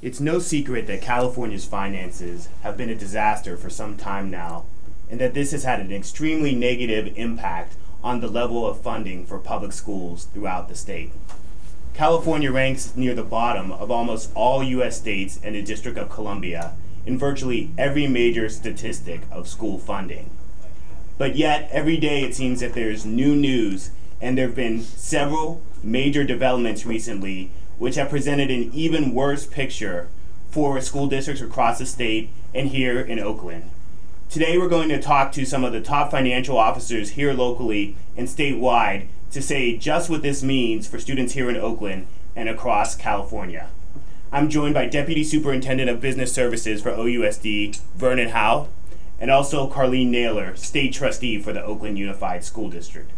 It's no secret that California's finances have been a disaster for some time now, and that this has had an extremely negative impact on the level of funding for public schools throughout the state. California ranks near the bottom of almost all U.S. states and the District of Columbia in virtually every major statistic of school funding. But yet, every day it seems that there's new news, and there have been several major developments recently which have presented an even worse picture for school districts across the state and here in Oakland. Today we're going to talk to some of the top financial officers here locally and statewide to say just what this means for students here in Oakland and across California. I'm joined by Deputy Superintendent of Business Services for OUSD, Vernon Howe, and also Carlene Naylor, State Trustee for the Oakland Unified School District.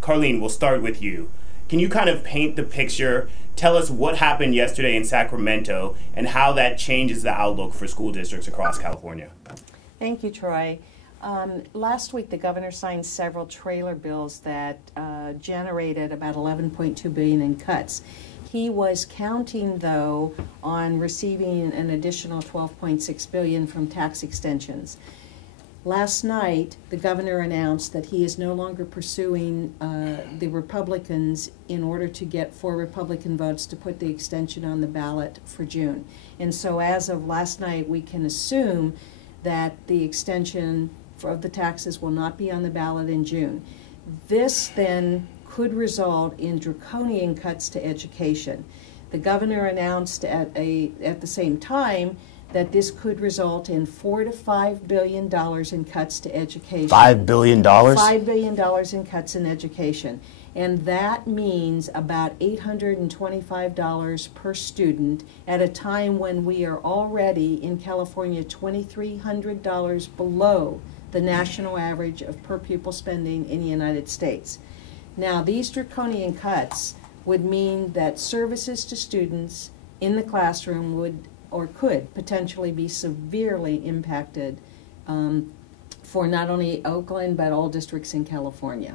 Carlene, we'll start with you. Can you kind of paint the picture, tell us what happened yesterday in Sacramento and how that changes the outlook for school districts across California? Thank you, Troy. Last week, the governor signed several trailer bills that generated about $11.2 billion in cuts. He was counting, though, on receiving an additional $12.6 billion from tax extensions. Last night, the governor announced that he is no longer pursuing the Republicans in order to get 4 Republican votes to put the extension on the ballot for June. And so as of last night, we can assume that the extension of the taxes will not be on the ballot in June. This then could result in draconian cuts to education. The governor announced at the same time that this could result in $4 to $5 billion in cuts to education. $5 billion? $5 billion in cuts in education. And that means about $825 per student at a time when we are already in California $2,300 below the national average of per pupil spending in the United States. Now, these draconian cuts would mean that services to students in the classroom would or could potentially be severely impacted for not only Oakland but all districts in California.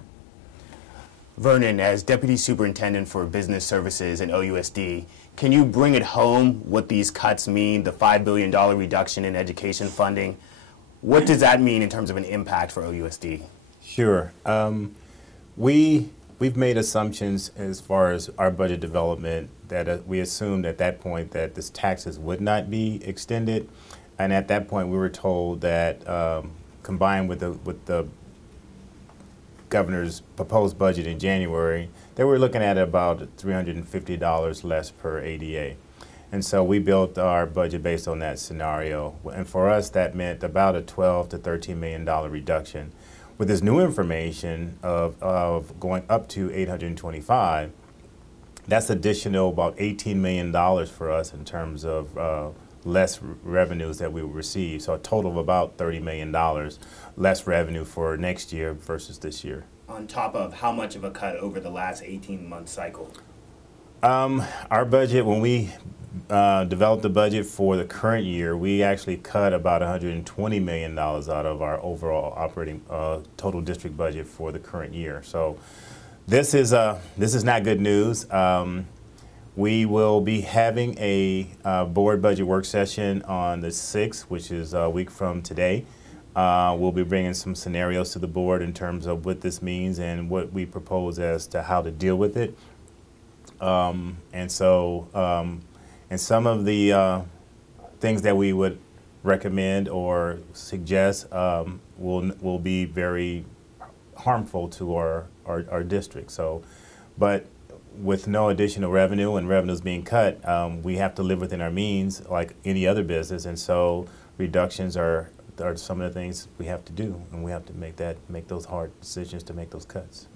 Vernon, as Deputy Superintendent for Business Services and OUSD, can you bring it home what these cuts mean, the $5 billion reduction in education funding? What does that mean in terms of an impact for OUSD? Sure. We've made assumptions as far as our budget development that we assumed at that point that this taxes would not be extended, and at that point we were told that combined with the governor's proposed budget in January, they were looking at about $350 less per ADA. And so we built our budget based on that scenario. And for us, that meant about a $12 to $13 million reduction. With this new information of going up to 825, that's additional about $18 million for us in terms of less revenues that we will receive. So a total of about $30 million less revenue for next year versus this year. On top of how much of a cut over the last 18-month cycle? Our budget, when we developed the budget for the current year, we actually cut about $120 million out of our overall operating total district budget for the current year. So this is not good news. We will be having a board budget work session on the 6th, which is a week from today. We'll be bringing some scenarios to the board in terms of what this means and what we propose as to how to deal with it. And some of the things that we would recommend or suggest will be very harmful to our district. So, but with no additional revenue and revenues being cut, we have to live within our means like any other business, and so reductions are some of the things we have to do, and we have to make those hard decisions to make those cuts.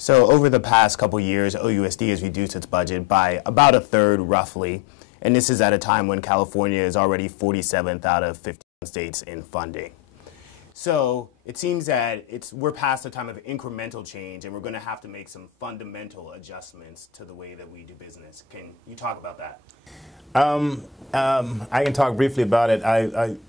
So over the past couple years, OUSD has reduced its budget by about a third, roughly, and this is at a time when California is already 47th out of 51 states in funding. So it seems that we're past the time of incremental change, and we're going to have to make some fundamental adjustments to the way that we do business. Can you talk about that? I can talk briefly about it.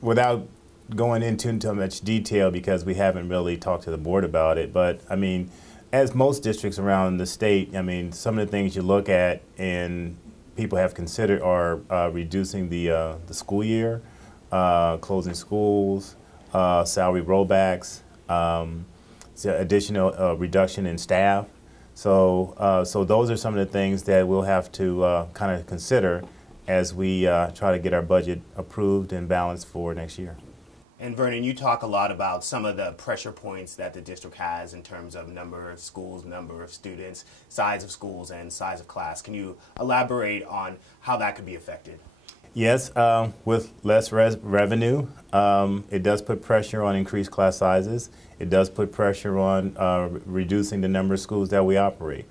Without going into too much detail, because we haven't really talked to the board about it, but I mean, as most districts around the state, I mean, some of the things you look at in people have considered are reducing the school year, closing schools, salary rollbacks, additional reduction in staff. So those are some of the things that we'll have to kind of consider as we try to get our budget approved and balanced for next year. And Vernon, you talk a lot about some of the pressure points that the district has in terms of number of schools, number of students, size of schools, and size of class. Can you elaborate on how that could be affected? Yes, with less revenue, it does put pressure on increased class sizes. It does put pressure on reducing the number of schools that we operate.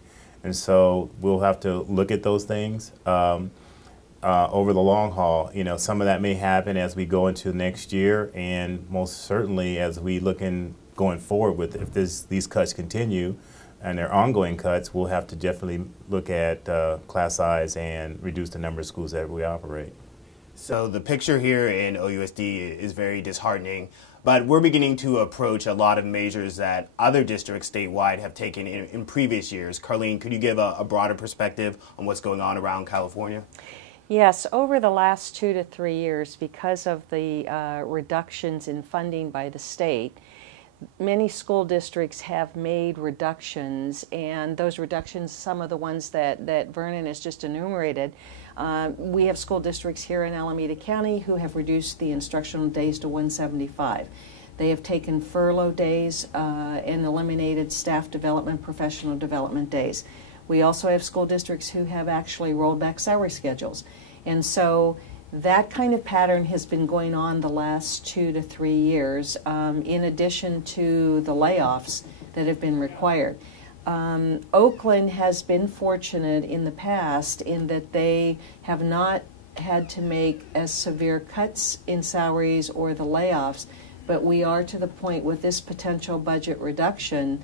And so we'll have to look at those things over the long haul. You know, some of that may happen as we go into next year, and most certainly as we look in going forward with, if these cuts continue and they're ongoing cuts, we'll have to definitely look at class size and reduce the number of schools that we operate. So the picture here in OUSD is very disheartening, but we're beginning to approach a lot of measures that other districts statewide have taken in previous years. Carlene, could you give a broader perspective on what's going on around California? Yes, over the last 2 to 3 years, because of the reductions in funding by the state, many school districts have made reductions, and those reductions, some of the ones that Vernon has just enumerated, we have school districts here in Alameda County who have reduced the instructional days to 175. They have taken furlough days and eliminated staff development, professional development days. We also have school districts who have actually rolled back salary schedules. And so that kind of pattern has been going on the last 2 to 3 years, in addition to the layoffs that have been required. Oakland has been fortunate in the past in that they have not had to make as severe cuts in salaries or the layoffs, but we are to the point with this potential budget reduction,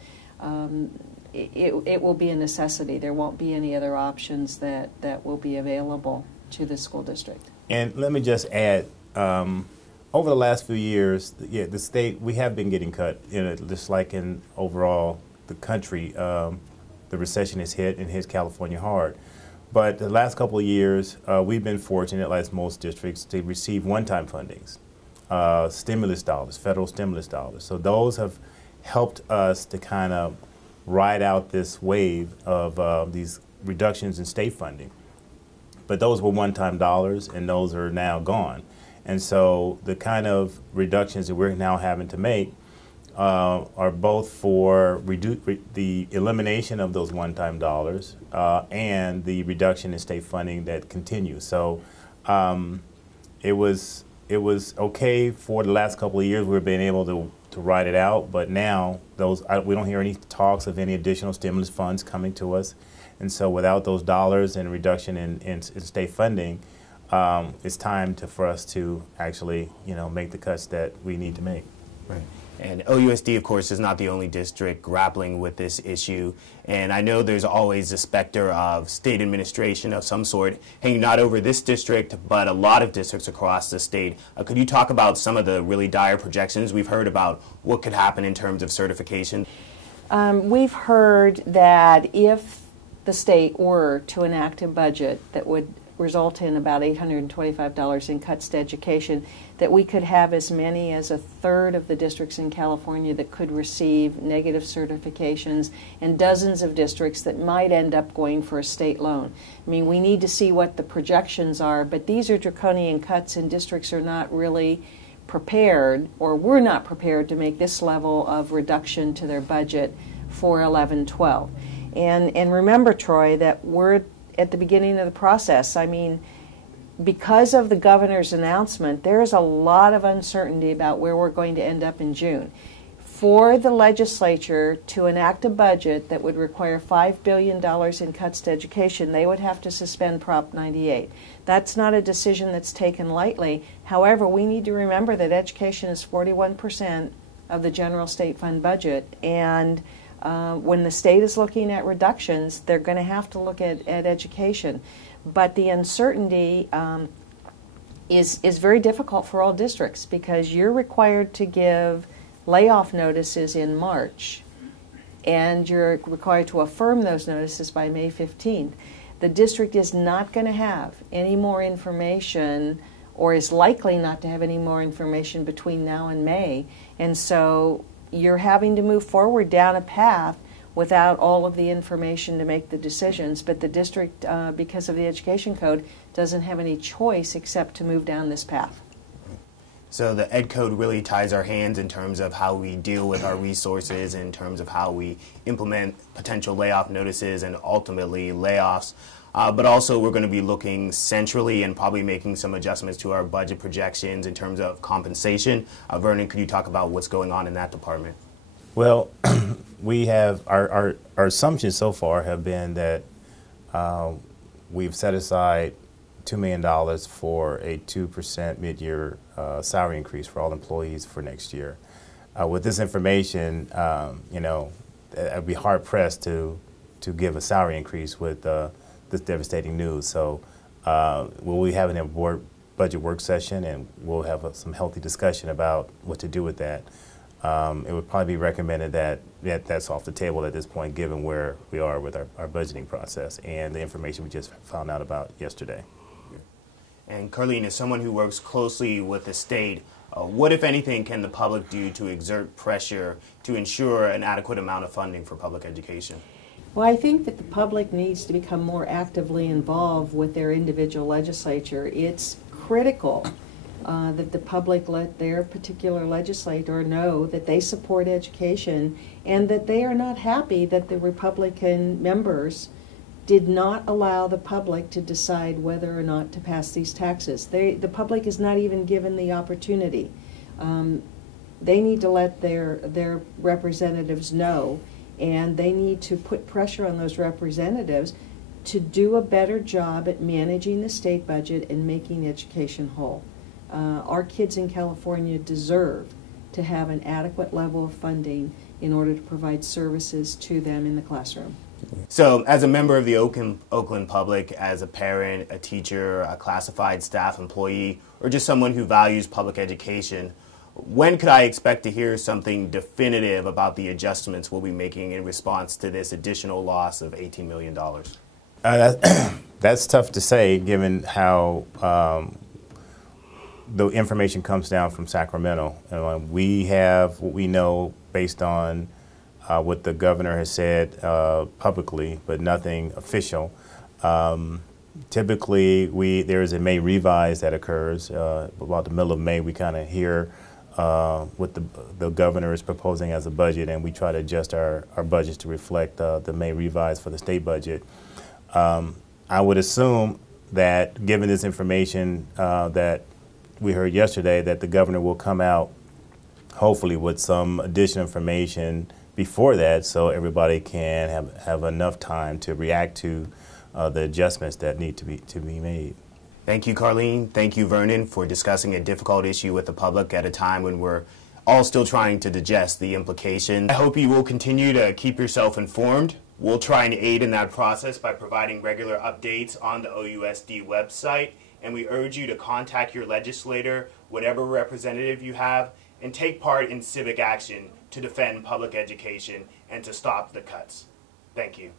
it will be a necessity. There won't be any other options that will be available to the school district. And let me just add, over the last few years, the state, we have been getting cut, just like in overall the country. The recession has hit and hit California hard. But the last couple of years, we've been fortunate, like most districts, to receive one-time fundings, stimulus dollars, federal stimulus dollars. So those have helped us to kind of ride out this wave of these reductions in state funding. But those were one-time dollars, and those are now gone. And so the kind of reductions that we're now having to make are both for the elimination of those one-time dollars and the reduction in state funding that continues. So it was okay for the last couple of years. We've been able to ride it out, but now we don't hear any talks of any additional stimulus funds coming to us. And so without those dollars and reduction in state funding, it's time for us to actually, make the cuts that we need to make. Right. And OUSD, of course, is not the only district grappling with this issue. And I know there's always a specter of state administration of some sort hanging not over this district, but a lot of districts across the state. Could you talk about some of the really dire projections? We've heard about what could happen in terms of certification. We've heard that if the state were to enact a budget that would result in about $825 in cuts to education, that we could have as many as a third of the districts in California that could receive negative certifications, and dozens of districts that might end up going for a state loan. I mean, we need to see what the projections are, but these are draconian cuts, and districts are not really prepared, or were not prepared, to make this level of reduction to their budget for 11-12. And remember, Troy, that we're at the beginning of the process. I mean, because of the governor's announcement, there's a lot of uncertainty about where we're going to end up in June. For the legislature to enact a budget that would require $5 billion in cuts to education, they would have to suspend Prop 98. That's not a decision that's taken lightly. However, we need to remember that education is 41% of the general state fund budget, and when the state is looking at reductions, they're going to have to look at education. But the uncertainty is very difficult for all districts, because you're required to give layoff notices in March, and you're required to affirm those notices by May 15th. The district is not going to have any more information, or is likely not to have any more information between now and May. And so you're having to move forward down a path without all of the information to make the decisions. But the district, because of the education code, doesn't have any choice except to move down this path. So the Ed Code really ties our hands in terms of how we deal with our resources, in terms of how we implement potential layoff notices and ultimately layoffs. But also we're going to be looking centrally and probably making some adjustments to our budget projections in terms of compensation. Vernon, could you talk about what's going on in that department? Well, we have our assumptions so far have been that we've set aside $2 million for a 2% mid-year salary increase for all employees for next year. With this information, you know, I'd be hard pressed to give a salary increase with this devastating news. So we'll be having a board budget work session, and we'll have some healthy discussion about what to do with that. It would probably be recommended that that's off the table at this point, given where we are with our budgeting process and the information we just found out about yesterday. And Carlene, as someone who works closely with the state, what, if anything, can the public do to exert pressure to ensure an adequate amount of funding for public education? Well, I think that the public needs to become more actively involved with their individual legislature. It's critical that the public let their particular legislator know that they support education and that they are not happy that the Republican members did not allow the public to decide whether or not to pass these taxes. The public is not even given the opportunity. They need to let their representatives know, and they need to put pressure on those representatives to do a better job at managing the state budget and making education whole. Our kids in California deserve to have an adequate level of funding in order to provide services to them in the classroom. So, as a member of the Oakland public, as a parent, a teacher, a classified staff employee, or just someone who values public education, when could I expect to hear something definitive about the adjustments we'll be making in response to this additional loss of $18 million? That's tough to say, given how the information comes down from Sacramento. We have what we know based on what the governor has said publicly, but nothing official. Typically, there is a May revise that occurs. About the middle of May, we kind of hear what the governor is proposing as a budget, and we try to adjust our budgets to reflect the May revise for the state budget. I would assume that, given this information that we heard yesterday, that the governor will come out, hopefully, with some additional information before that, so everybody can have enough time to react to the adjustments that need to be made. Thank you, Carlene. Thank you, Vernon, for discussing a difficult issue with the public at a time when we're all still trying to digest the implications. I hope you will continue to keep yourself informed. We'll try and aid in that process by providing regular updates on the OUSD website, and we urge you to contact your legislator, whatever representative you have, and take part in civic action to defend public education and to stop the cuts. Thank you.